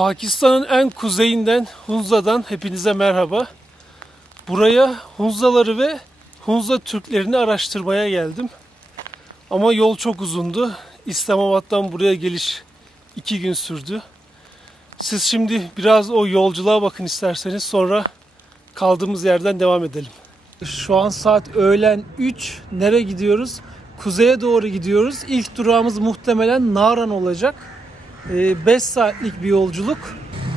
Pakistan'ın en kuzeyinden, Hunza'dan hepinize merhaba. Buraya Hunzaları ve Hunza Türklerini araştırmaya geldim. Ama yol çok uzundu. İslamabad'dan buraya geliş 2 gün sürdü. Siz şimdi biraz o yolculuğa bakın isterseniz, sonra kaldığımız yerden devam edelim. Şu an saat öğlen 3. Nereye gidiyoruz? Kuzeye doğru gidiyoruz. İlk durağımız muhtemelen Naran olacak. 5 saatlik bir yolculuk.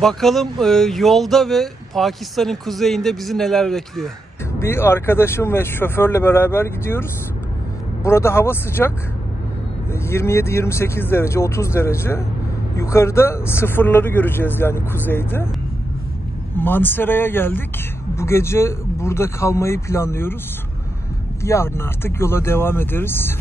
Bakalım yolda ve Pakistan'ın kuzeyinde bizi neler bekliyor. Bir arkadaşım ve şoförle beraber gidiyoruz. Burada hava sıcak. 27-28 derece, 30 derece. Yukarıda sıfırları göreceğiz yani kuzeyde. Mansera'ya geldik. Bu gece burada kalmayı planlıyoruz. Yarın artık yola devam ederiz.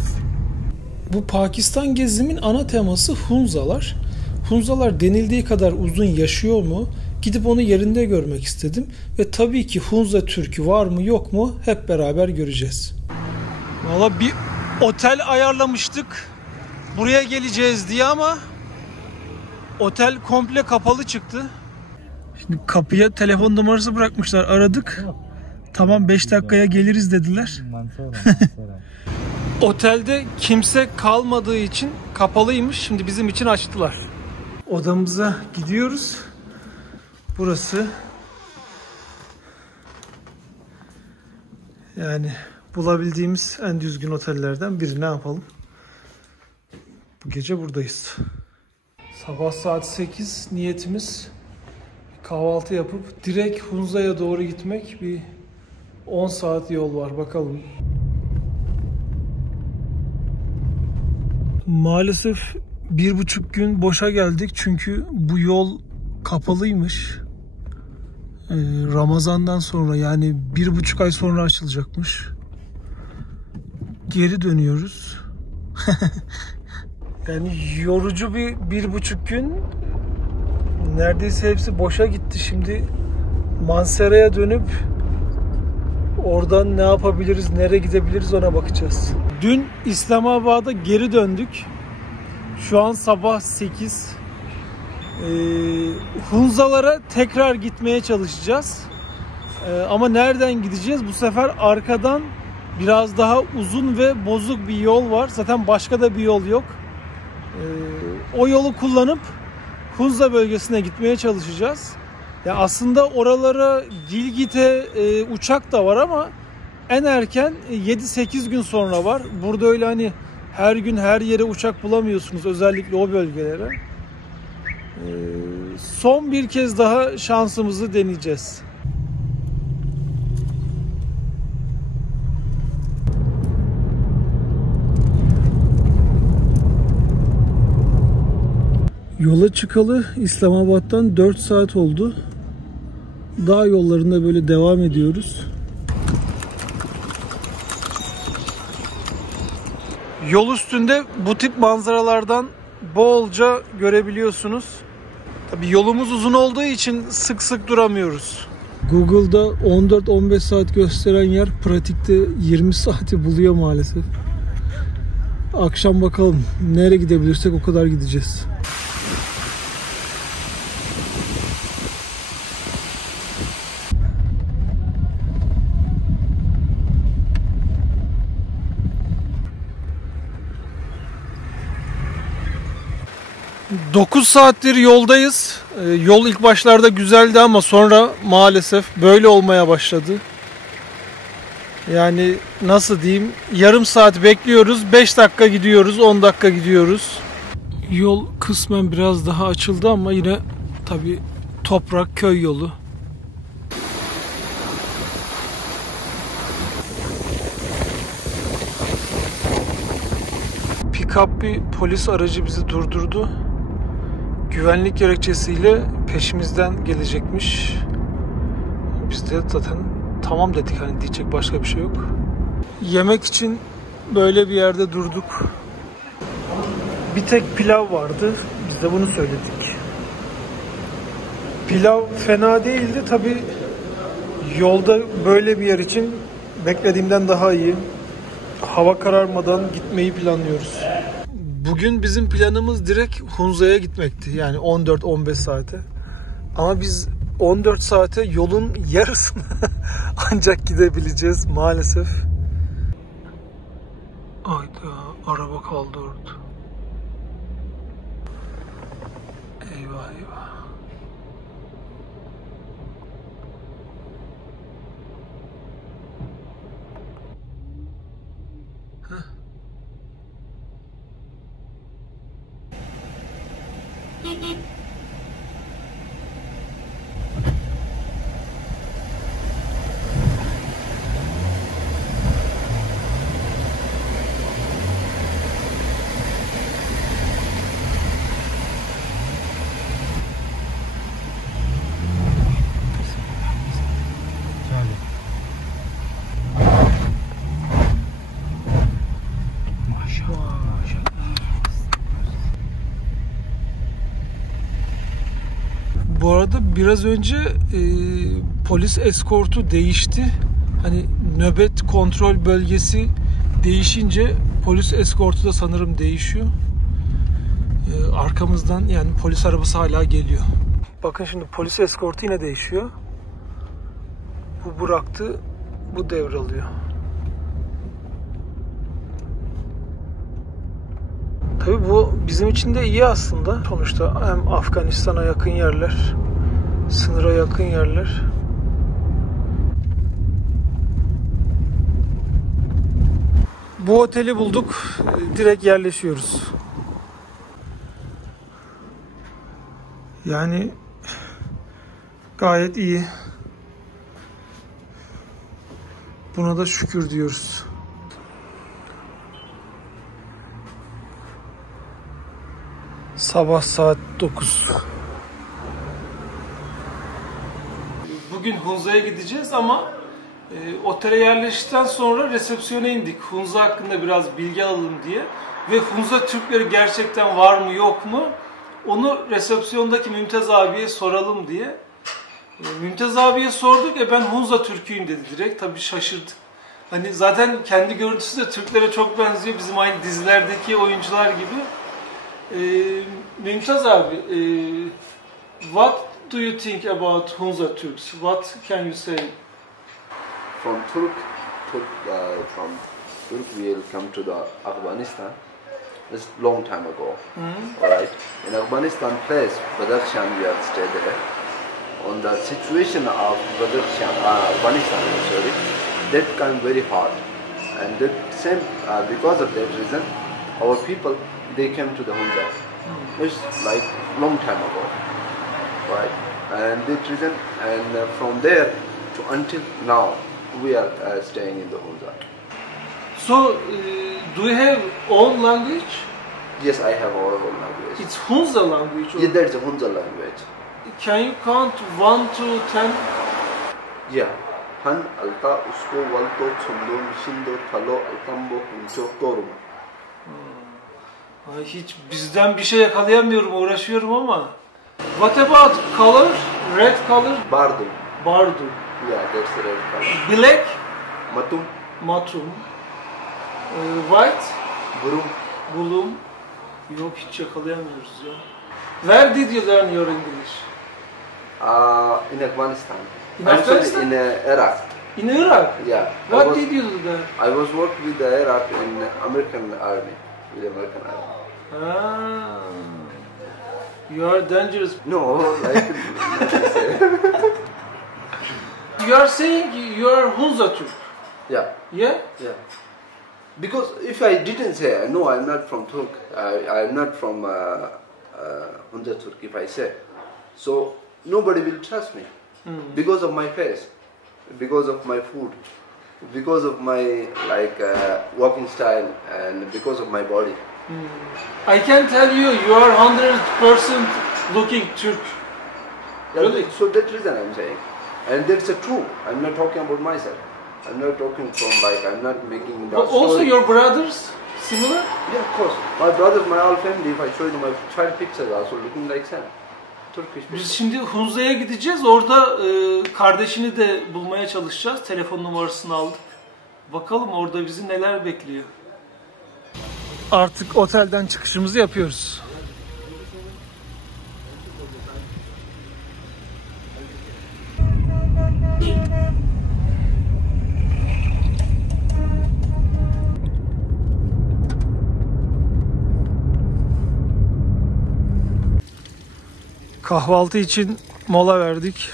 Bu Pakistan gezimin ana teması Hunzalar. Hunzalar denildiği kadar uzun yaşıyor mu? Gidip onu yerinde görmek istedim. Ve tabii ki Hunza Türk'ü var mı yok mu hep beraber göreceğiz. Valla bir otel ayarlamıştık buraya geleceğiz diye ama otel komple kapalı çıktı. Şimdi kapıya telefon numarası bırakmışlar, aradık. Tamam 5 dakikaya geliriz dediler. Otelde kimse kalmadığı için kapalıymış. Şimdi bizim için açtılar. Odamıza gidiyoruz. Burası. Yani bulabildiğimiz en düzgün otellerden biri. Ne yapalım? Bu gece buradayız. Sabah saat 8. Niyetimiz kahvaltı yapıp direkt Hunza'ya doğru gitmek. Bir 10 saat yol var. Bakalım. Maalesef 1,5 gün boşa geldik. Çünkü bu yol kapalıymış. Ramazan'dan sonra, yani 1,5 ay sonra açılacakmış. Geri dönüyoruz. Yani yorucu bir 1,5 gün. Neredeyse hepsi boşa gitti. Şimdi Mansera'ya dönüp oradan ne yapabiliriz, nereye gidebiliriz ona bakacağız. Dün İslamabad'a geri döndük. Şu an sabah 8. Hunzalara tekrar gitmeye çalışacağız. Ama nereden gideceğiz? Bu sefer arkadan biraz daha uzun ve bozuk bir yol var. Zaten başka da bir yol yok. O yolu kullanıp Hunza bölgesine gitmeye çalışacağız. Ya aslında oralara Gilgit'e uçak da var ama en erken 7-8 gün sonra var. Burada öyle hani her gün her yere uçak bulamıyorsunuz, özellikle o bölgelere. Son bir kez daha şansımızı deneyeceğiz. Yola çıkalı İslamabad'dan 4 saat oldu. Dağ yollarında böyle devam ediyoruz. Yol üstünde bu tip manzaralardan bolca görebiliyorsunuz. Tabii yolumuz uzun olduğu için sık sık duramıyoruz. Google'da 14-15 saat gösteren yer pratikte 20 saati buluyor maalesef. Akşam bakalım nereye gidebilirsek o kadar gideceğiz. ...9 saattir yoldayız. Yol ilk başlarda güzeldi ama sonra maalesef böyle olmaya başladı. Yani nasıl diyeyim... ...yarım saat bekliyoruz, 5 dakika gidiyoruz, 10 dakika gidiyoruz. Yol kısmen biraz daha açıldı ama yine tabii toprak, köy yolu. Pick-up bir polis aracı bizi durdurdu. Güvenlik gerekçesiyle peşimizden gelecekmiş. Biz de zaten tamam dedik, hani diyecek başka bir şey yok. Yemek için böyle bir yerde durduk. Bir tek pilav vardı. Biz de bunu söyledik. Pilav fena değildi. Tabii yolda böyle bir yer için beklediğimden daha iyi. Hava kararmadan gitmeyi planlıyoruz. Bugün bizim planımız direkt Hunza'ya gitmekti. Yani 14-15 saate. Ama biz 14 saate yolun yarısını ancak gidebileceğiz maalesef. Ayda araba kaldı orada. Eyvah eyvah. Bu arada biraz önce polis eskortu değişti. Hani nöbet kontrol bölgesi değişince polis eskortu da sanırım değişiyor. Arkamızdan yani polis arabası hala geliyor. Bakın şimdi polis eskortu yine değişiyor. Bu bıraktı, bu devralıyor. Tabii bu bizim için de iyi aslında. Sonuçta hem Afganistan'a yakın yerler, sınıra yakın yerler. Bu oteli bulduk. Direkt yerleşiyoruz. Yani gayet iyi. Buna da şükür diyoruz. Sabah saat 9. Bugün Hunza'ya gideceğiz ama otele yerleştikten sonra resepsiyona indik. Hunza hakkında biraz bilgi alalım diye. Ve Hunza Türkleri gerçekten var mı yok mu? Onu resepsiyondaki Mümtaz abiye soralım diye. Mümtaz abiye sorduk. Ben Hunza Türk'üyüm dedi direkt. Tabii şaşırdık. Hani zaten kendi görüntüsü de Türklere çok benziyor. Bizim aynı dizilerdeki oyuncular gibi. Mümtaz abi, what do you think about Hunza Turks? What can you say? From Turk we'll come to the Afghanistan. It's long time ago. All right. In Afghanistan place, Badakhshan we have stayed there. On the situation of Badakhshan, Afghanistan, sorry, that kind very hard, and that same because of that reason, our people they came to the Hunza. It's like long time ago, right? And that reason, and from there to until now, we are staying in the Hunza. So, do you have own language? Yes, I have our own language. It's Hunza language. Yeah, that's a Hunza language. Can you count 1 to 10? Yeah. Han alta usko walto chondo mishindo talo altambo huncho torum. Ay, hiç bizden bir şey yakalayamıyorum, uğraşıyorum ama. What about color? Red color? Bardu. Bardu. Yeah, that's the red color. Black? Matum. Matum. White? Burum. Bulum. Yok, hiç yakalayamıyoruz ya. Where did you learn your English? In Afghanistan. In Afghanistan? In Iraq. In Iraq? Yeah. What did you do there? I was working with the Iraq in American Army. With the American Army. Ah, you are dangerous. No, like You are saying you are Hunza Türk. Yeah. Yeah? Yeah. Because if I didn't say, no, I'm not from Turk, I'm not from Hunza Turk, if I say, so nobody will trust me because of my face, because of my food, because of my walking style, and because of my body. I can tell you, you are 100% looking Turk. Really? So that's reason I'm saying, and that's true. I'm not talking about myself. I'm not talking from I'm not making that. But also story. your brothers, similar? Yeah, of course. My brothers, my whole family. If I show you my child pictures, also looking like Sam. Turkish. Biz şimdi Hunza'ya gideceğiz. Orada kardeşini de bulmaya çalışacağız. Telefon numarasını aldık. Bakalım orada bizi neler bekliyor. Artık otelden çıkışımızı yapıyoruz. Kahvaltı için mola verdik.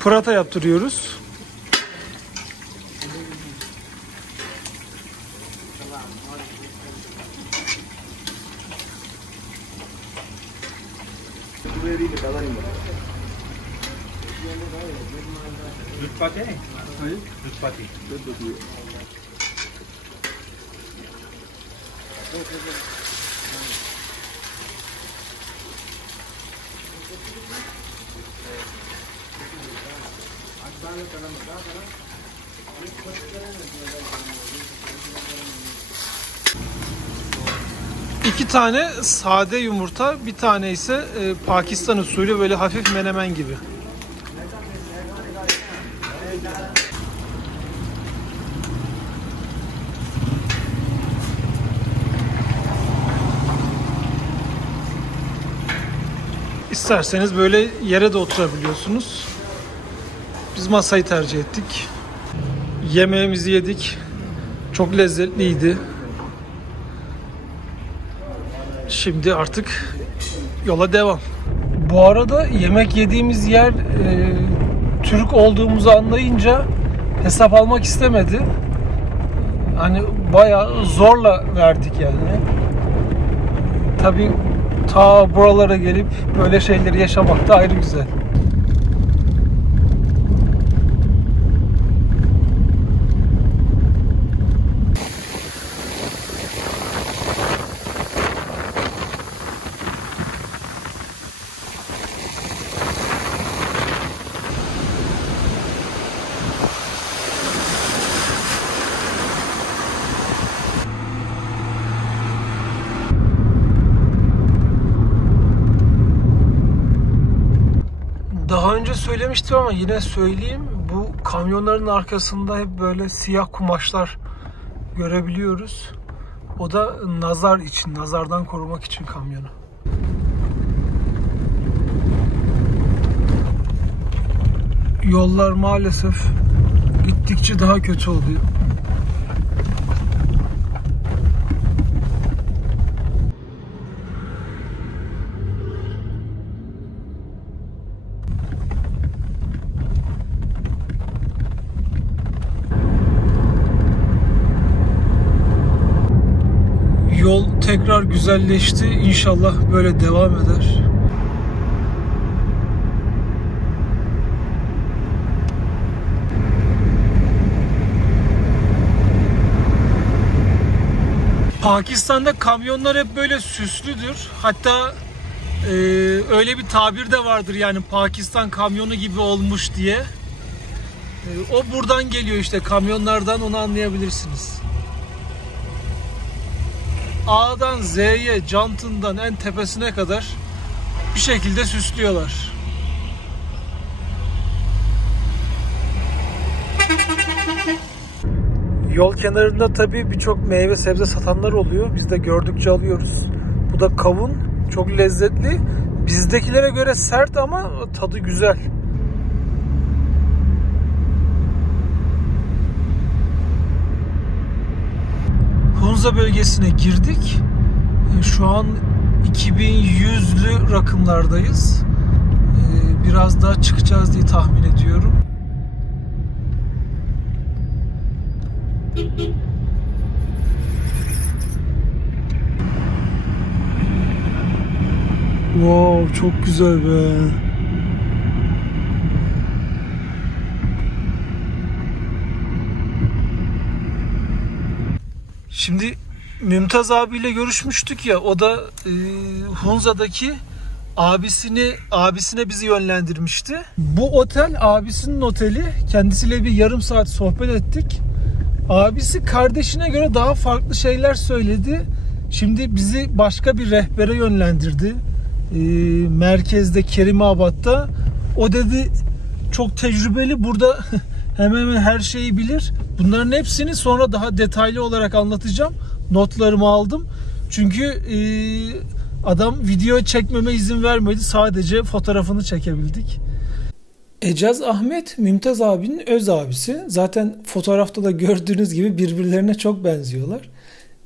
Pırata yaptırıyoruz. İki tane sade yumurta, bir tane ise Pakistan usulü böyle hafif menemen gibi. İsterseniz böyle yere de oturabiliyorsunuz. Biz masayı tercih ettik. Yemeğimizi yedik. Çok lezzetliydi. Şimdi artık yola devam. Bu arada yemek yediğimiz yer Türk olduğumuzu anlayınca hesap almak istemedi. Hani bayağı zorla verdik yani. Tabii ta buralara gelip böyle şeyleri yaşamak da ayrı güzel. Daha önce söylemiştim ama yine söyleyeyim. Bu kamyonların arkasında hep böyle siyah kumaşlar görebiliyoruz. O da nazar için, nazardan korumak için kamyonu. Yollar maalesef gittikçe daha kötü oluyor. Yol tekrar güzelleşti. İnşallah böyle devam eder. Pakistan'da kamyonlar hep böyle süslüdür. Hatta öyle bir tabir de vardır yani Pakistan kamyonu gibi olmuş diye. O buradan geliyor işte, kamyonlardan, onu anlayabilirsiniz. A'dan Z'ye, jantından en tepesine kadar bir şekilde süslüyorlar. Yol kenarında tabii birçok meyve sebze satanlar oluyor. Biz de gördükçe alıyoruz. Bu da kavun. Çok lezzetli. Bizdekilere göre sert ama tadı güzel. Hunza bölgesine girdik. Şu an 2100'lü rakımlardayız. Biraz daha çıkacağız diye tahmin ediyorum. Wow, çok güzel be. Şimdi Mümtaz abiyle görüşmüştük ya, o da Hunza'daki abisine bizi yönlendirmişti. Bu otel abisinin oteli. Kendisiyle bir yarım saat sohbet ettik. Abisi kardeşine göre daha farklı şeyler söyledi. Şimdi bizi başka bir rehbere yönlendirdi. Merkezde, Kerimabad'da. O dedi çok tecrübeli, burada hemen hemen her şeyi bilir. Bunların hepsini sonra daha detaylı olarak anlatacağım. Notlarımı aldım. Çünkü adam video çekmeme izin vermedi. Sadece fotoğrafını çekebildik. Ecaz Ahmet, Mümtaz abinin öz abisi. Zaten fotoğrafta da gördüğünüz gibi birbirlerine çok benziyorlar.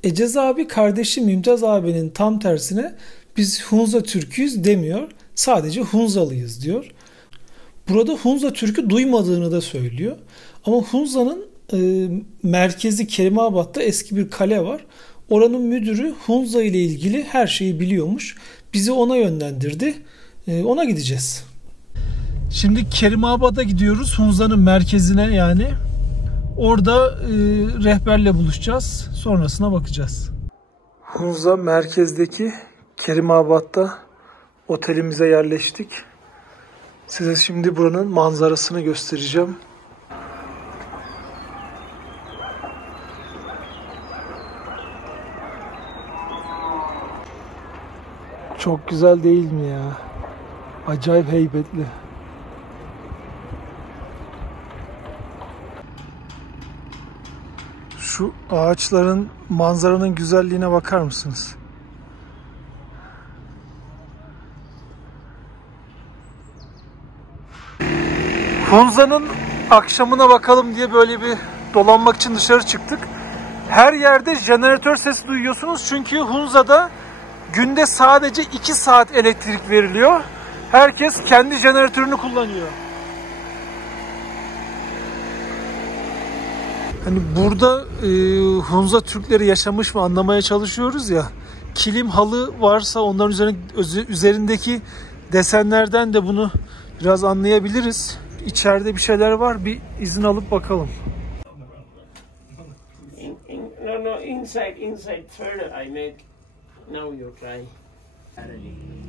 Ecaz abi kardeşi Mümtaz abinin tam tersine biz Hunza Türk'üyüz demiyor. Sadece Hunzalıyız diyor. Burada Hunza Türk'ü duymadığını da söylüyor. Ama Hunza'nın merkezi Kerimabad'da eski bir kale var. Oranın müdürü Hunza ile ilgili her şeyi biliyormuş. Bizi ona yönlendirdi. Ona gideceğiz. Şimdi Kerimabad'a gidiyoruz. Hunza'nın merkezine yani. Orada rehberle buluşacağız. Sonrasına bakacağız. Hunza merkezdeki Kerimabad'da otelimize yerleştik. Size şimdi buranın manzarasını göstereceğim. Çok güzel değil mi ya? Acayip heybetli. Şu ağaçların, manzaranın güzelliğine bakar mısınız? Hunza'nın akşamına bakalım diye böyle bir dolanmak için dışarı çıktık. Her yerde jeneratör sesi duyuyorsunuz çünkü Hunza'da günde sadece 2 saat elektrik veriliyor. Herkes kendi jeneratörünü kullanıyor. Hani burada Hunza Türkleri yaşamış mı anlamaya çalışıyoruz ya. Kilim halı varsa onların üzerindeki desenlerden de bunu biraz anlayabiliriz. İçeride bir şeyler var. Bir izin alıp bakalım. No, inside further I made. Now you try.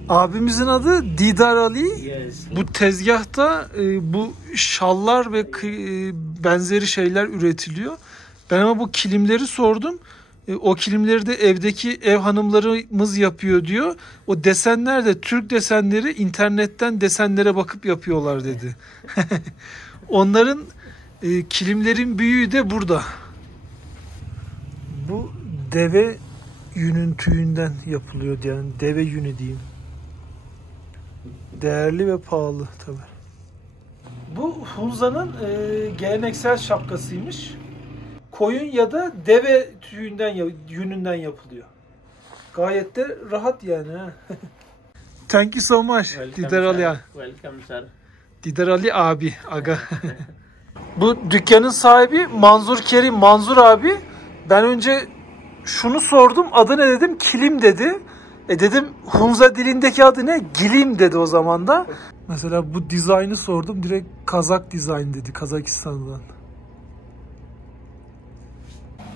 Abimizin adı Didar Ali. Yes. Bu tezgahta bu şallar ve benzeri şeyler üretiliyor. Ben ama bu kilimleri sordum. O kilimleri de evdeki ev hanımlarımız yapıyor diyor. O desenler de Türk desenleri, internetten desenlere bakıp yapıyorlar dedi. Onların kilimlerin büyüğü de burada. Bu deve yünün tüyünden yapılıyor yani deve yünü diyeyim. Değerli ve pahalı tabii. Bu Hunza'nın geleneksel şapkasıymış. Koyun ya da deve tüyünden, yününden yapılıyor. Gayet de rahat yani. Thank you so much. Didar Ali. Welcome sir. Didar Ali abi, aga. Bu dükkanın sahibi Manzur abi. Ben önce şunu sordum, adı ne dedim? Kilim dedi. Dedim Hunza dilindeki adı ne? Gilim dedi o zaman da. Mesela bu dizaynı sordum. Direkt Kazak dizayn dedi. Kazakistan'dan.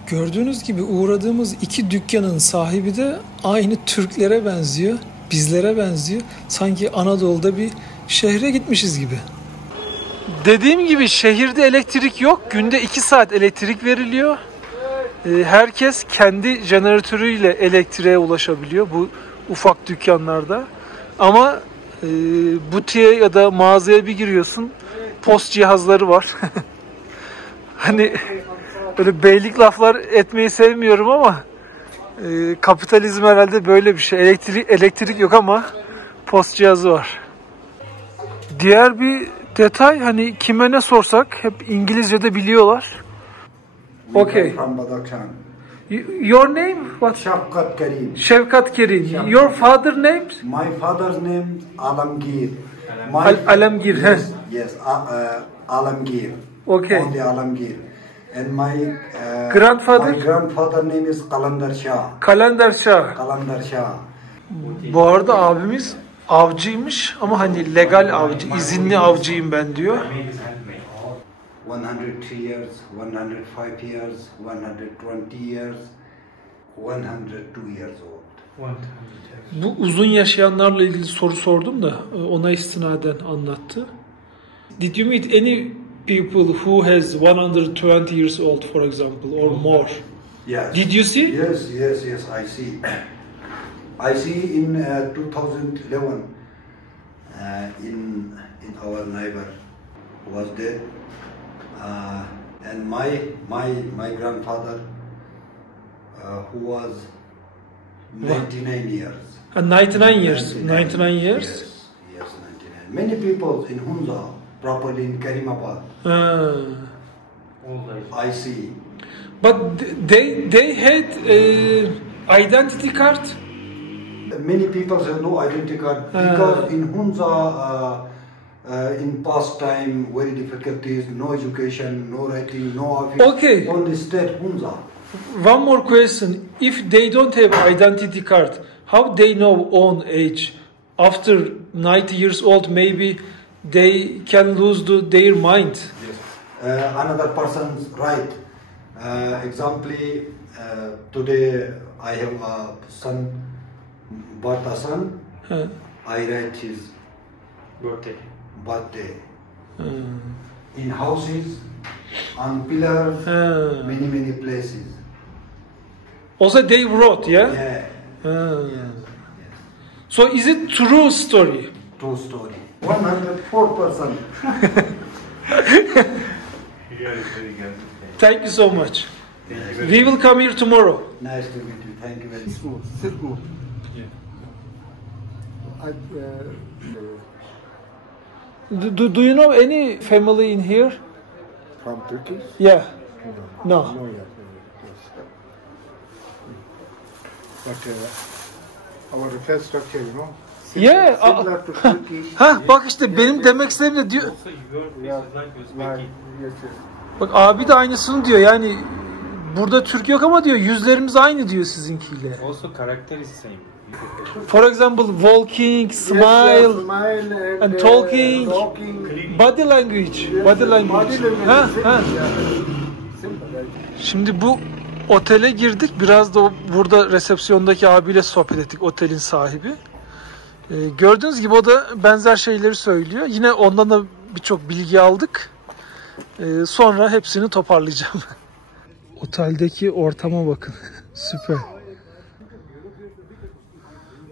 Gördüğünüz gibi uğradığımız 2 dükkanın sahibi de aynı Türklere benziyor. Bizlere benziyor. Sanki Anadolu'da bir şehre gitmişiz gibi. Dediğim gibi şehirde elektrik yok. Günde 2 saat elektrik veriliyor. Herkes kendi jeneratörüyle elektriğe ulaşabiliyor bu ufak dükkanlarda. Ama butiğe ya da mağazaya bir giriyorsun, post cihazları var. Hani böyle beylik laflar etmeyi sevmiyorum ama kapitalizm herhalde böyle bir şey. Elektrik yok ama post cihazı var. Diğer bir detay, hani kime ne sorsak hep İngilizce'de biliyorlar. Okay. From Badakhshan. Your name? What? Shafqat Karim. Şevkat Kerim. Your father name? My father's name Alamgir. Alamgir. Yes, Alamgir. Okay. Only Alamgir. And my Grandfather? My grandfather name is Kalandar Shah. Kalender Şah. Kalandar Shah. Bu arada abimiz avcıymış ama hani legal avcı, izinli avcıyım ben diyor. 103 years, 105 years, 120 years, 102 years old. Bu uzun yaşayanlarla ilgili soru sordum da ona istinaden anlattı. Did you meet any people who has 120 years old, for example, or more? Yes. Did you see? Yes, I see. I see in 2011 in our neighbor was dead. And my grandfather who was 99 years. 99 years. 99 years. Yes, 99. Many people in Hunza properly in Karimabad. I see. But they had identity card. Many people have no identity card because in Hunza, in past time, very difficulties, no education, no writing, no office. Okay. Only state Hunza. One more question. If they don't have identity card, how they know own age? After 90 years old, maybe they can lose their mind. Another person's right. Example, today I have a son, but a son, I write his birthday. In houses, on pillars, many places. Also they wrote, yeah? Yeah. Yes. So is it true story? True story. 104%. Thank you so much. We will come here tomorrow. Nice to meet you. Thank you very much. Sirgu. Do you know any family in here? From Turkey? Yeah. No. No, yes. But our infrastructure, Yeah. similar to Turkey. Ha bak işte benim demek istediğim de diyor. Yes, yes. Bak abi de aynısını diyor. Yani burada Türk yok ama diyor yüzlerimiz aynı diyor sizinkiyle. Also, character is same. For example, walking, smile, and talking. Body language. Body language. Ha, ha. Şimdi bu otele girdik. Biraz da burada resepsiyondaki abiyle sohbet ettik. Otelin sahibi. Gördüğünüz gibi o da benzer şeyleri söylüyor. Yine ondan da birçok bilgi aldık. Sonra hepsini toparlayacağım. Oteldeki ortama bakın. Süper.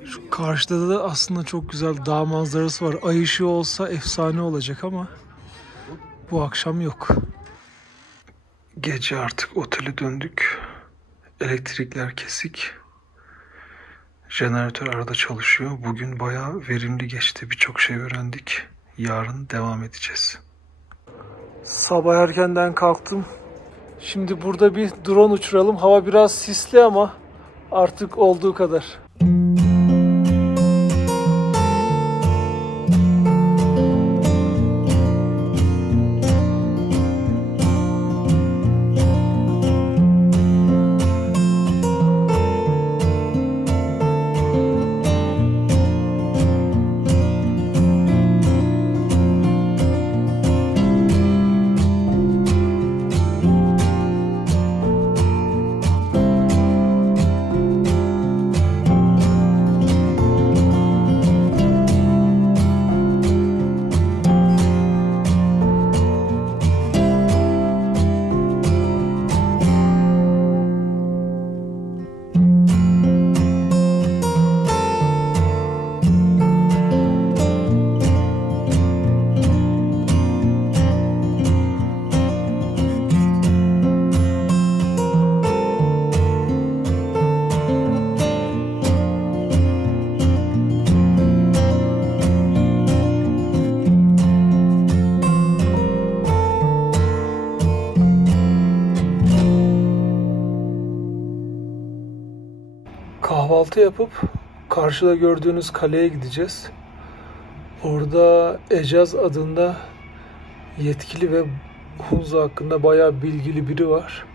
Şu karşıda da aslında çok güzel dağ manzarası var. Ay ışığı olsa efsane olacak ama bu akşam yok. Gece artık otele döndük. Elektrikler kesik. Jeneratör arada çalışıyor. Bugün bayağı verimli geçti. Birçok şey öğrendik. Yarın devam edeceğiz. Sabah erkenden kalktım. Şimdi burada bir drone uçuralım. Hava biraz sisli ama artık olduğu kadar. Kahvaltı yapıp karşıda gördüğünüz kaleye gideceğiz. Orada Ecaz adında yetkili ve Hunza hakkında bayağı bilgili biri var.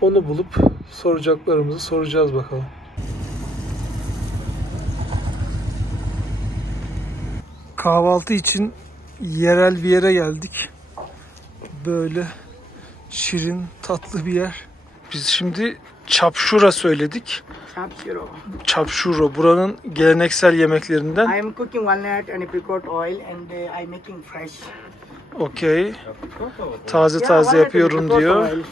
Onu bulup soracaklarımızı soracağız bakalım. Kahvaltı için yerel bir yere geldik. Böyle şirin, tatlı bir yer. Biz şimdi çapşura söyledik. Chapshuro. Çapşuro buranın geleneksel yemeklerinden. I am cooking walnut and apricot oil and I making fresh. Okey. Taze Yeah, taze walnut and yapıyorum apricot diyor. oil.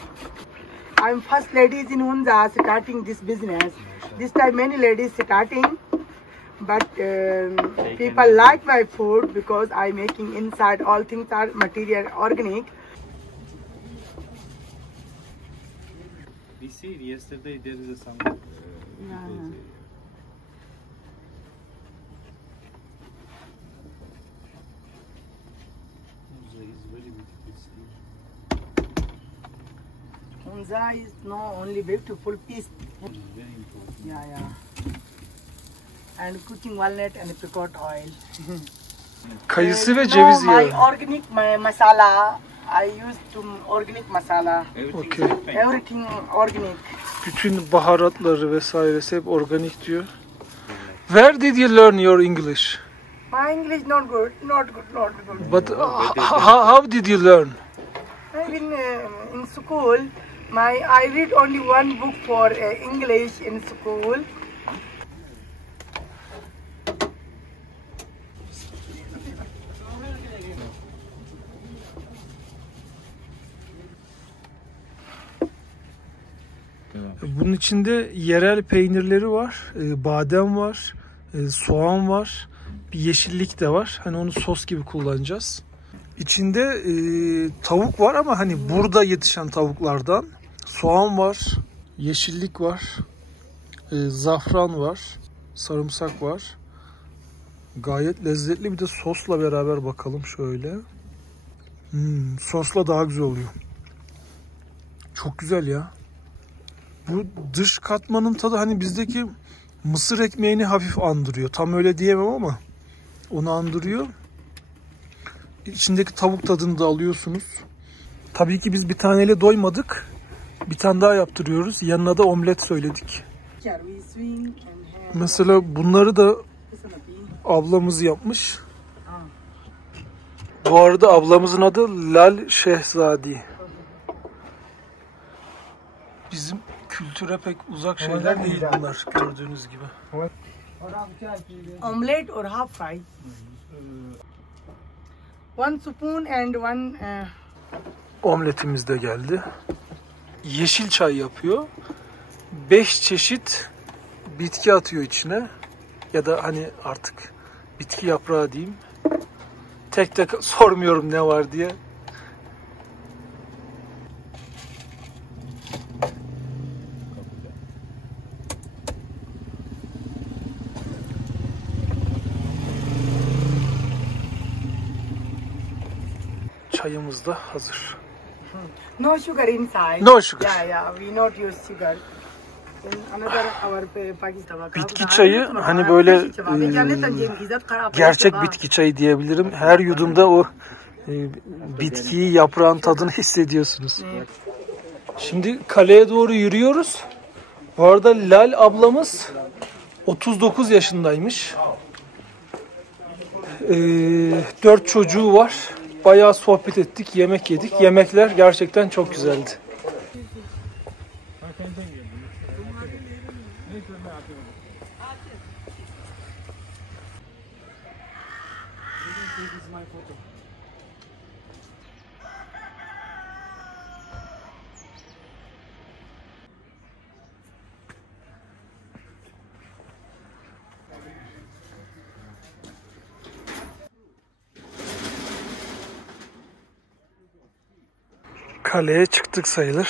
I'm first ladies in Hunza starting this business. This time many ladies starting, but people like my food because I making inside all things are material organic. We see yesterday there is some. Hunza is no only beautiful piece. Very important. Yeah. And cooking walnut and apricot oil. Kayısı ve ceviz My yağı. organic masala. I use to organic masala. Everything Okay. is fine. Everything organic. Bütün baharatları vesairesi hep organik diyor. Where did you learn your English? My English not good. But how did you learn? I've been in school. I read only one book for English in school. Bunun içinde yerel peynirleri var, badem var, soğan var, bir yeşillik de var. Hani onu sos gibi kullanacağız. İçinde tavuk var ama hani burada yetişen tavuklardan. Soğan var, yeşillik var, zafran var, sarımsak var. Gayet lezzetli, bir de sosla beraber bakalım şöyle. Sosla daha güzel oluyor. Çok güzel ya. Bu dış katmanın tadı hani bizdeki mısır ekmeğini hafif andırıyor. Tam öyle diyemem ama onu andırıyor. İçindeki tavuk tadını da alıyorsunuz. Tabii ki biz bir taneyle doymadık. Bir tane daha yaptırıyoruz. Yanına da omlet söyledik. Mesela bunları da ablamız yapmış. Bu arada ablamızın adı Lal Şehzadi. Bizim kültüre pek uzak şeyler değil bunlar, gördüğünüz gibi. Omelette or half fry. One spoon and one. Omletimiz de geldi. Yeşil çay yapıyor. 5 çeşit bitki atıyor içine. Ya da hani artık bitki yaprağı diyeyim. Tek tek sormuyorum ne var diye. Çayımız da hazır. No sugar inside. No sugar. Yeah. We not use sugar. In another our Pakistan. Bitki çayı hani böyle gerçek bitki çayı diyebilirim. Her yudumda o bitkiyi, yaprağın tadını hissediyorsunuz. Şimdi kaleye doğru yürüyoruz. Bu arada Lal ablamız 39 yaşındaymış. 4 çocuğu var. Bayağı sohbet ettik, yemek yedik. Yemekler gerçekten çok güzeldi. Kaleye çıktık sayılır.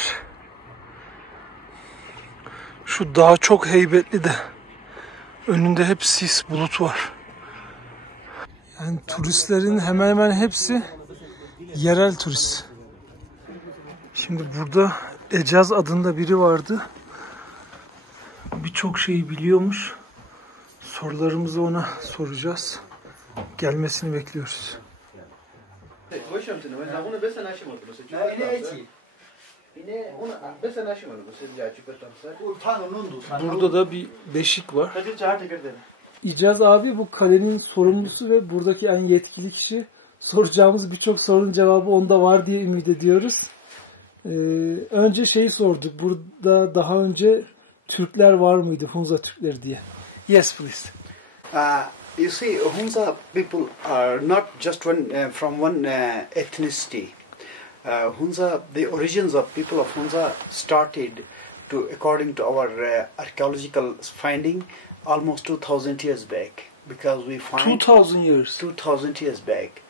Şu dağ çok heybetli de önünde hep sis, bulut var. Yani turistlerin hemen hemen hepsi yerel turist. Şimdi burada Ecaz adında biri vardı. Birçok şeyi biliyormuş. Sorularımızı ona soracağız. Gelmesini bekliyoruz. Burada da bir beşik var. İcaz abi bu kalenin sorumlusu ve buradaki en yetkili kişi. Soracağımız birçok sorunun cevabı onda var diye ümit ediyoruz. Önce şeyi sorduk. Burada daha önce Türkler var mıydı? Hunza Türkleri diye. Yes please. You see, Hunza people are not just from one ethnicity. Hunza, the origins of people of Hunza started according to our archaeological finding, almost 2,000 years back. Because we find 2,000 years. 2,000 years back.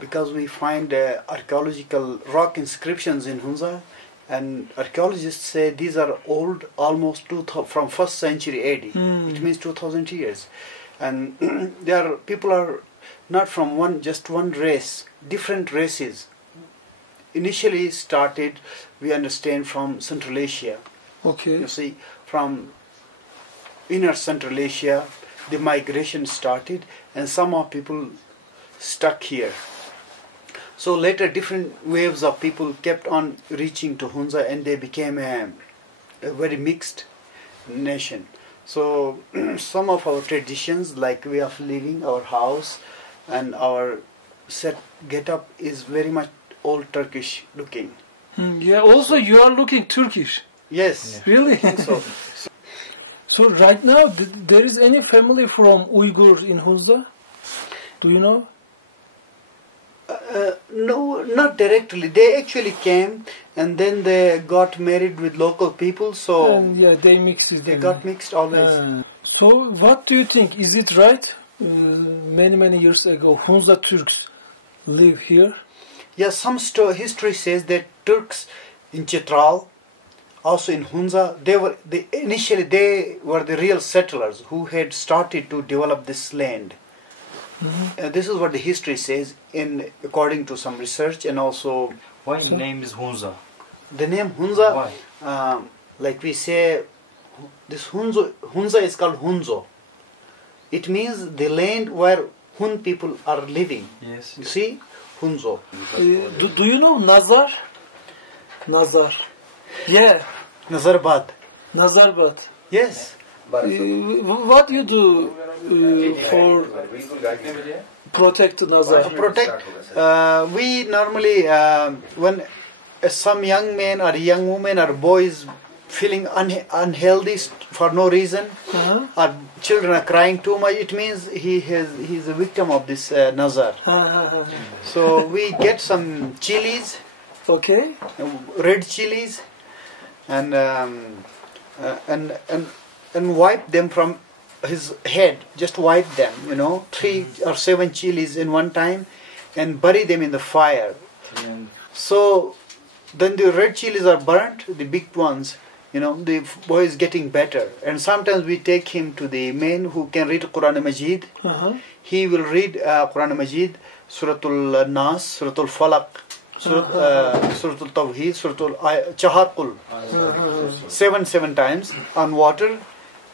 Because we find archaeological rock inscriptions in Hunza, and archaeologists say these are old, almost from 1st century AD, which means 2,000 years. And people are not from just one race, different races initially started, we understand, from Central Asia. Okay. You see, from inner Central Asia, the migration started, and some of people stuck here. So later, different waves of people kept on reaching to Hunza, and they became a very mixed nation. So some of our traditions, like way of living, our house, and our get up is very much old Turkish looking. Yeah. Also, you are looking Turkish. Yes. Really? So So right now, there is any family from Uyghur in Hunza? Do you know? no, not directly. They actually came, and then they got married with local people. So And yeah, they mix it. they got mixed always. So what do you think? Is it right? Many years ago, Hunza Turks live here. Yeah, some history says that Turks in Chitral, also in Hunza, initially they were the real settlers who had started to develop this land. This is what the history says, according to some research, and also Why name is Hunza? the name Hunza. Why? Like we say, this Hunza is called Hunzo. It means the land where Hun people are living. Yes. You see, Hunzo. Do you know Nazar? Nazar. Yeah, Nazarbad. Nazarbad. Yes. What you do for protect Nazar? Protect. We normally, when some young man or young woman or boys feeling unhealthy for no reason, or children are crying too much, it means he's a victim of this nazar. So we get some chilies, Okay. red chilies, and wipe them from his head. Just wipe them, 3 or 7 chilies in one time, and bury them in the fire. So then the red chilies are burnt, the big ones. The boy is getting better. And sometimes we take him to the man who can read Quran Majid. He will read Quran Majid, Suratul Nas, Suratul Falaq, Suratul Tawheed, Suratul Chaharqul, 7 times on water.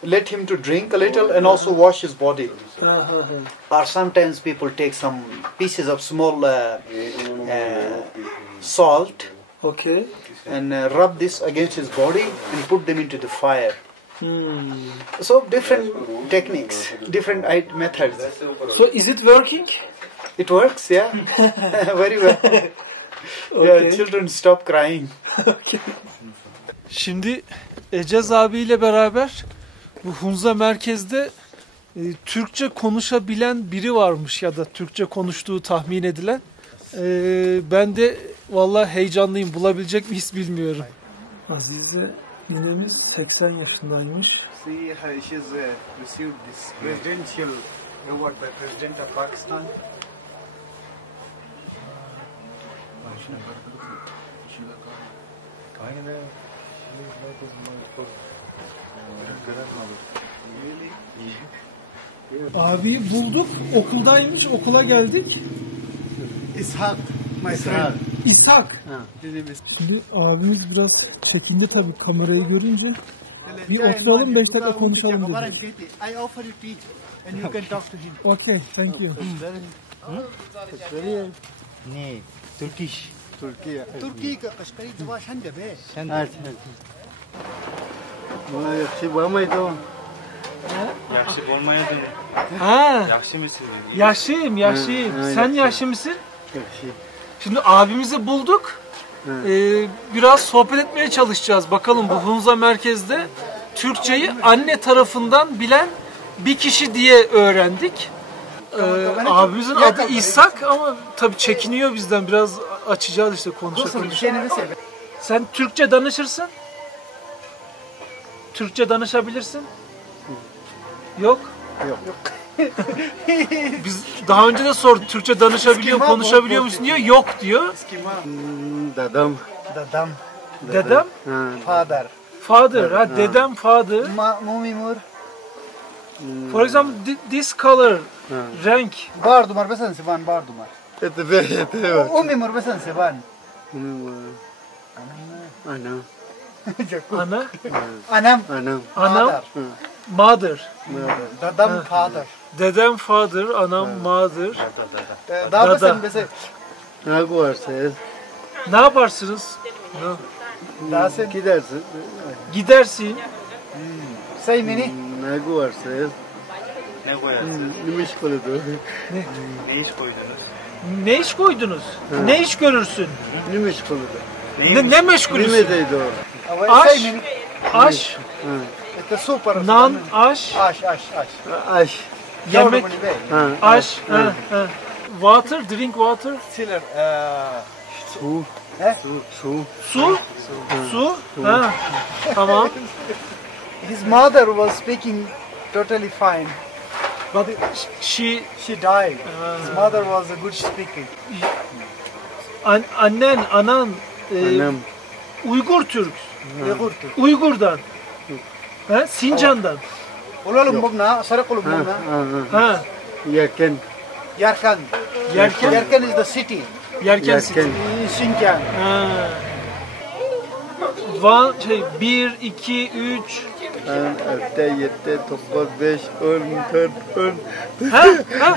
Let him to drink a little and also wash his body. Or sometimes people take some pieces of small salt. Okay. And rub this against his body and put them into the fire. So different techniques, different methods. So is it working? It works, yeah. Very well. Yeah, children stop crying. Şimdi Ecez abiyle beraber bu Hunza merkezde Türkçe konuşabilen biri varmış ya da Türkçe konuştuğu tahmin edilen. Ben de vallahi heyecanlıyım. Bulabilecek miyiz bilmiyorum. Azize ninemiz 80 yaşındaymış. See, she's received this presidential award by President of Pakistan. Abi bulduk. Okuldaymış. Okula geldik. Ishaq, my friend. İshak. Şimdi abimiz biraz çekindi tabii kamerayı görünce. Bir oturalım 5 dakika konuşalım dedi. I offer you tea and you can talk to him. Okay, thank you. Ne? Turkish. Turkey ka Kashkari zaba shande be. Yaxşı olmayadın. Ha, Yaxşı mısın? yaşlıyım. Sen yaşlı mısın? Şimdi abimizi bulduk. Biraz sohbet etmeye çalışacağız. Bakalım bu Hunza merkezde Türkçeyi anne tarafından bilen bir kişi diye öğrendik. Abimizin adı İshak ama tabii çekiniyor bizden. Biraz açacağız işte konuşalım. Sen Türkçe danışırsın. Türkçe danışabilirsin. Yok. Biz daha önce de sorduk. Türkçe danışabiliyor, konuşabiliyor musun diyor. Yok diyor. Dadam. Dedem? Father. Father. Ha, dedem father. Mumimur. For example, this color, renk. Bardumar besan sevan bardumar. Umimur besan sevan. Anam. Ana? Anam. Anam. Anam? Mother. Dadam father. Dedem father, anam mother. Daha Dada. mesela Nagu varsayız. Ne yaparsınız? daha sen Gidersin. Gidersin. say many. Nagu varsayız. Ne koyarsın? Nimiş koydu. Ne iş koydunuz? Ne iş koydunuz? Ne iş görürsün? Nimiş koydu. Ne meşgulüsün? Nimedeydi o. Aş. Say many. Aş. It's a super. Nan, aş. Ash. Aş. Yemek. Ha. Aş. Ha, ha. Water, drink water. Sealer. Su. He? Su. Su. Su. Ha. Tamam. His mother was speaking totally fine, But she, she died. His mother was a good speaker. anan Anam. Uygur Türk. Yagurtu. Uygur'dan. Ha, Sincan'dan. Olalım bugna, sarakulu bugna. Ha. Yakın. Yarkan. Yerken. Yarkan is the city. Yerken City. Yakın. Xinjiang. Ha. 1, 2, 3. 6, 7, 9, 5, 10, 4, 10. Ha? Ha?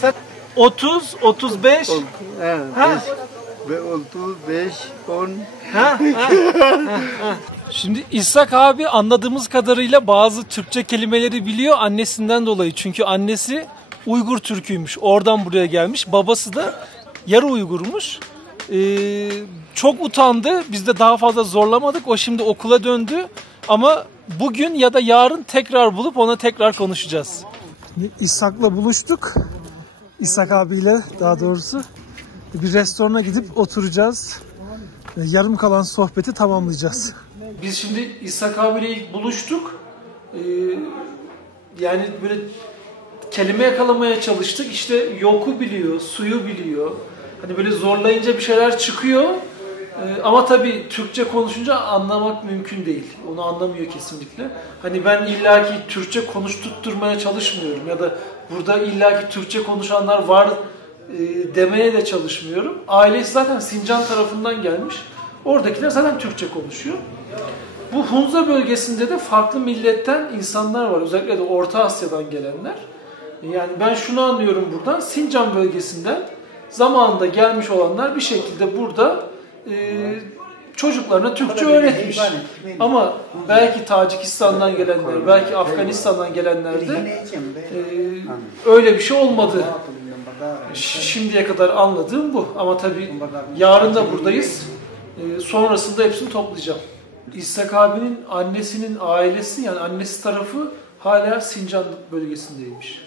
Sen 30, 35. Ha? 35, 10. Ha? Şimdi İshak abi anladığımız kadarıyla bazı Türkçe kelimeleri biliyor annesinden dolayı. Çünkü annesi Uygur Türküymüş. Oradan buraya gelmiş. Babası da yarı Uygurmuş. Çok utandı. Biz de daha fazla zorlamadık. O şimdi okula döndü. Ama bugün ya da yarın tekrar bulup ona tekrar konuşacağız. İshak'la buluştuk. İshak abiyle daha doğrusu. Bir restorana gidip oturacağız. Yarım kalan sohbeti tamamlayacağız. Biz şimdi İshak abiyle ilk buluştuk. Yani böyle kelime yakalamaya çalıştık. İşte yoku biliyor, suyu biliyor. Hani böyle zorlayınca bir şeyler çıkıyor. Ama tabii Türkçe konuşunca anlamak mümkün değil. Onu anlamıyor kesinlikle. Hani ben illaki Türkçe konuşturtmaya çalışmıyorum. Ya da burada illaki Türkçe konuşanlar var demeye de çalışmıyorum. Ailesi zaten Sincan tarafından gelmiş. Oradakiler zaten Türkçe konuşuyor. Bu Hunza bölgesinde de farklı milletten insanlar var. Özellikle de Orta Asya'dan gelenler. Yani ben şunu anlıyorum buradan. Sincan bölgesinden zamanında gelmiş olanlar bir şekilde burada çocuklarına Türkçe öğretmiş. Ama belki Tacikistan'dan gelenler, belki Afganistan'dan gelenler de öyle bir şey olmadı. Şimdiye kadar anladığım bu. Ama tabii yarın da buradayız. Sonrasında hepsini toplayacağım. İshak abinin annesinin ailesi, yani annesi tarafı hala Sincan bölgesindeymiş.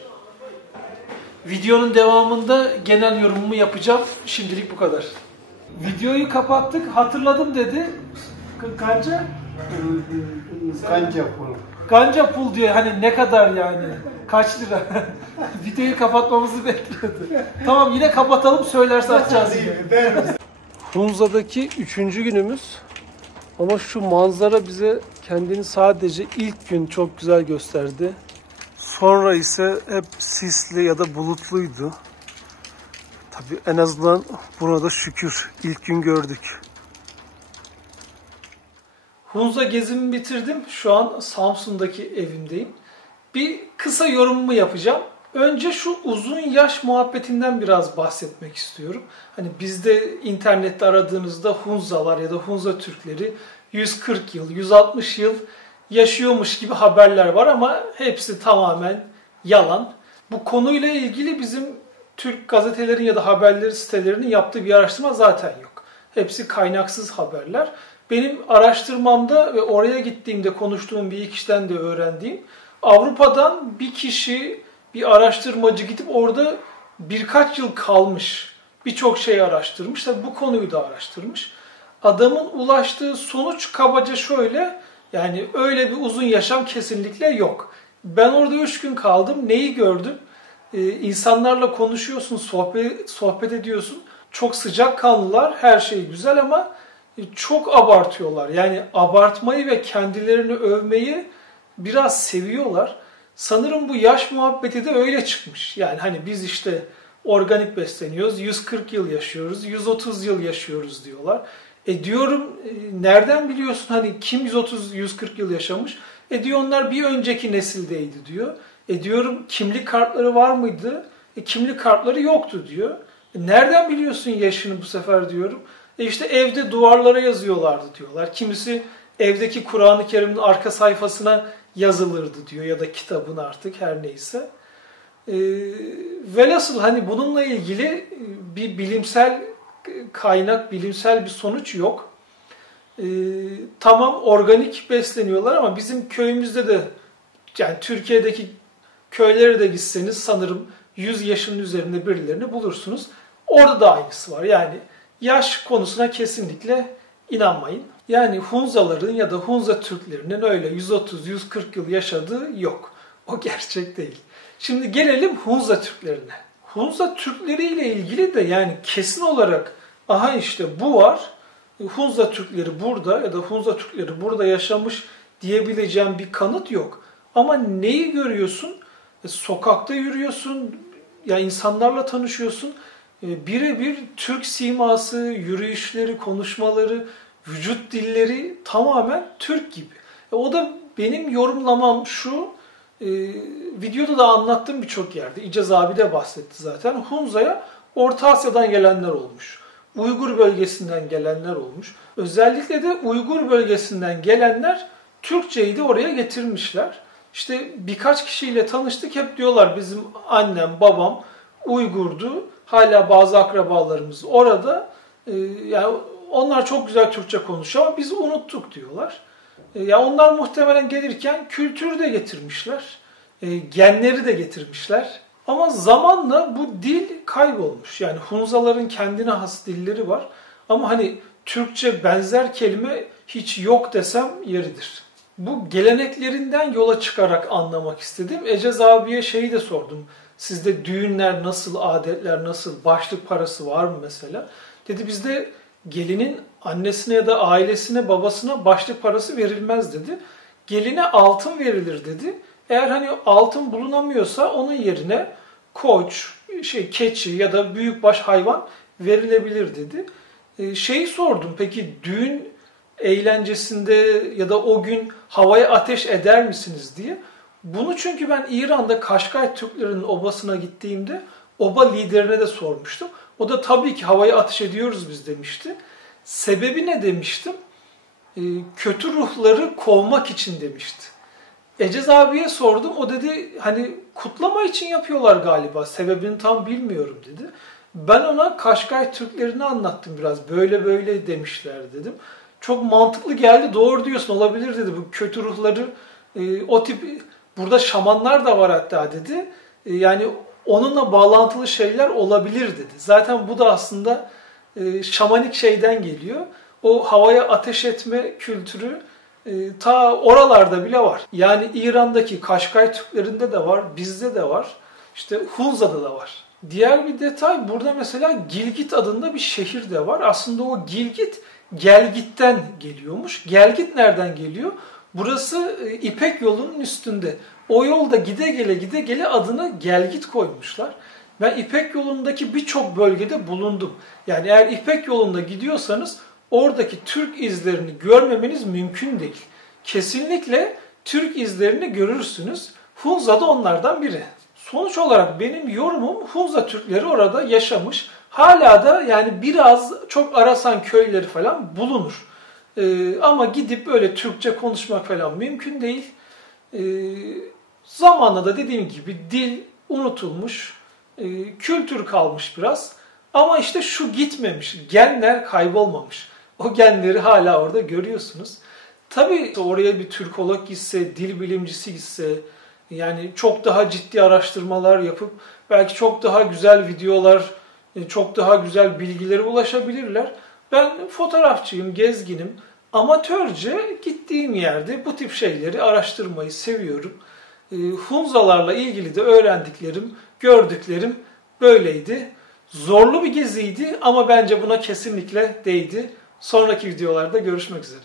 Videonun devamında genel yorumumu yapacağım. Şimdilik bu kadar. Videoyu kapattık. Hatırladım dedi. Kanca? Kanca pul diyor. Hani ne kadar yani? Kaç lira? Videoyu kapatmamızı bekliyordu. Tamam, yine kapatalım, söylerse açacağız yine. Hunza'daki 3. günümüz. Ama şu manzara bize kendini sadece ilk gün çok güzel gösterdi. Sonra ise hep sisli ya da bulutluydu. Tabii en azından buna da şükür. İlk gün gördük. Hunza gezimi bitirdim. Şu an Samsun'daki evimdeyim. Bir kısa yorumumu yapacağım. Önce şu uzun yaş muhabbetinden biraz bahsetmek istiyorum. Hani bizde internette aradığınızda Hunzalar ya da Hunza Türkleri 140 yıl, 160 yıl yaşıyormuş gibi haberler var ama hepsi tamamen yalan. Bu konuyla ilgili bizim Türk gazetelerin ya da haberleri sitelerinin yaptığı bir araştırma zaten yok. Hepsi kaynaksız haberler. Benim araştırmamda ve oraya gittiğimde konuştuğum bir iki kişiden de öğrendiğim, Avrupa'dan bir kişi, bir araştırmacı gidip orada birkaç yıl kalmış. Birçok şey araştırmış. Tabii bu konuyu da araştırmış. Adamın ulaştığı sonuç kabaca şöyle: yani öyle bir uzun yaşam kesinlikle yok. Ben orada 3 gün kaldım. Neyi gördüm? İnsanlarla konuşuyorsun, sohbet ediyorsun. Çok sıcakkanlılar, her şey güzel ama çok abartıyorlar. Yani abartmayı ve kendilerini övmeyi biraz seviyorlar. Sanırım bu yaş muhabbeti de öyle çıkmış. Yani hani biz işte organik besleniyoruz, 140 yıl yaşıyoruz, 130 yıl yaşıyoruz diyorlar. Diyorum nereden biliyorsun hani kim 130-140 yıl yaşamış? Diyor onlar bir önceki nesildeydi diyor. Diyorum kimlik kartları var mıydı? Kimlik kartları yoktu diyor. Nereden biliyorsun yaşını bu sefer diyorum. İşte evde duvarlara yazıyorlardı diyorlar. Kimisi evdeki Kur'an-ı Kerim'in arka sayfasına yazılırdı diyor ya da kitabın artık her neyse. Velhasıl hani bununla ilgili bir bilimsel kaynak, bilimsel bir sonuç yok. Tamam organik besleniyorlar ama bizim köyümüzde de yani Türkiye'deki köylere de gitseniz sanırım 100 yaşının üzerinde birilerini bulursunuz. Orada da aynısı var. Yani yaş konusuna kesinlikle inanmayın. Yani Hunzaların ya da Hunza Türklerinin öyle 130-140 yıl yaşadığı yok. O gerçek değil. Şimdi gelelim Hunza Türklerine. Hunza Türkleri ile ilgili de yani kesin olarak aha işte bu var, Hunza Türkleri burada ya da Hunza Türkleri burada yaşamış diyebileceğim bir kanıt yok. Ama neyi görüyorsun? Sokakta yürüyorsun, ya insanlarla tanışıyorsun. Birebir Türk siması, yürüyüşleri, konuşmaları, vücut dilleri tamamen Türk gibi. O da benim yorumlamam şu, videoda da anlattım birçok yerde. İcaz abi de bahsetti zaten. Hunza'ya Orta Asya'dan gelenler olmuş. Uygur bölgesinden gelenler olmuş. Özellikle de Uygur bölgesinden gelenler Türkçeyi de oraya getirmişler. İşte birkaç kişiyle tanıştık. Hep diyorlar bizim annem, babam Uygurdu. Hala bazı akrabalarımız orada. Yani onlar çok güzel Türkçe konuşuyor ama biz unuttuk diyorlar. Ya onlar muhtemelen gelirken kültürü de getirmişler. Genleri de getirmişler. Ama zamanla bu dil kaybolmuş. Yani Hunzaların kendine has dilleri var. Ama hani Türkçe benzer kelime hiç yok desem yeridir. Bu geleneklerinden yola çıkarak anlamak istedim. Ecez abiye şeyi de sordum. Sizde düğünler nasıl, adetler nasıl, başlık parası var mı mesela? Dedi bizde gelinin annesine ya da ailesine, babasına başlık parası verilmez dedi. Geline altın verilir dedi. Eğer hani altın bulunamıyorsa onun yerine koç, keçi ya da büyükbaş hayvan verilebilir dedi. Şeyi sordum peki düğün eğlencesinde ya da o gün havaya ateş eder misiniz diye. Bunu çünkü ben İran'da Kaşgay Türklerinin obasına gittiğimde oba liderine de sormuştum. O da tabii ki havaya ateş ediyoruz biz demişti. Sebebi ne demiştim? Kötü ruhları kovmak için demişti. Ecez abiye sordum. O dedi hani kutlama için yapıyorlar galiba. Sebebini tam bilmiyorum dedi. Ben ona Kaşgay Türklerini anlattım biraz. Böyle böyle demişler dedim. Çok mantıklı geldi. Doğru diyorsun olabilir dedi. Bu kötü ruhları o tip burada şamanlar da var hatta dedi. Yani onunla bağlantılı şeyler olabilir dedi. Zaten bu da aslında şamanik şeyden geliyor. O havaya ateş etme kültürü ta oralarda bile var. Yani İran'daki Kaşgay Türklerinde de var, bizde de var. İşte Hunza'da da var. Diğer bir detay burada mesela Gilgit adında bir şehir de var. Aslında o Gilgit Gelgit'ten geliyormuş. Gelgit nereden geliyor? Burası İpek yolunun üstünde. O yolda gide gele adını Gelgit koymuşlar. Ben İpek yolundaki birçok bölgede bulundum. Yani eğer İpek yolunda gidiyorsanız oradaki Türk izlerini görmemeniz mümkün değil. Kesinlikle Türk izlerini görürsünüz. Hunza da onlardan biri. Sonuç olarak benim yorumum Hunza Türkleri orada yaşamış. Hala da yani biraz çok arasan köyleri falan bulunur. Ama gidip böyle Türkçe konuşmak falan mümkün değil. Zamanla da dediğim gibi dil unutulmuş, kültür kalmış biraz. Ama işte şu gitmemiş, genler kaybolmamış. O genleri hala orada görüyorsunuz. Tabii oraya bir Türkolog gitse, dil bilimcisi gitse, yani çok daha ciddi araştırmalar yapıp belki çok daha güzel videolar, çok daha güzel bilgilere ulaşabilirler. Ben fotoğrafçıyım, gezginim. Amatörce gittiğim yerde bu tip şeyleri araştırmayı seviyorum. Hunzalarla ilgili de öğrendiklerim, gördüklerim böyleydi. Zorlu bir geziydi ama bence buna kesinlikle değdi. Sonraki videolarda görüşmek üzere.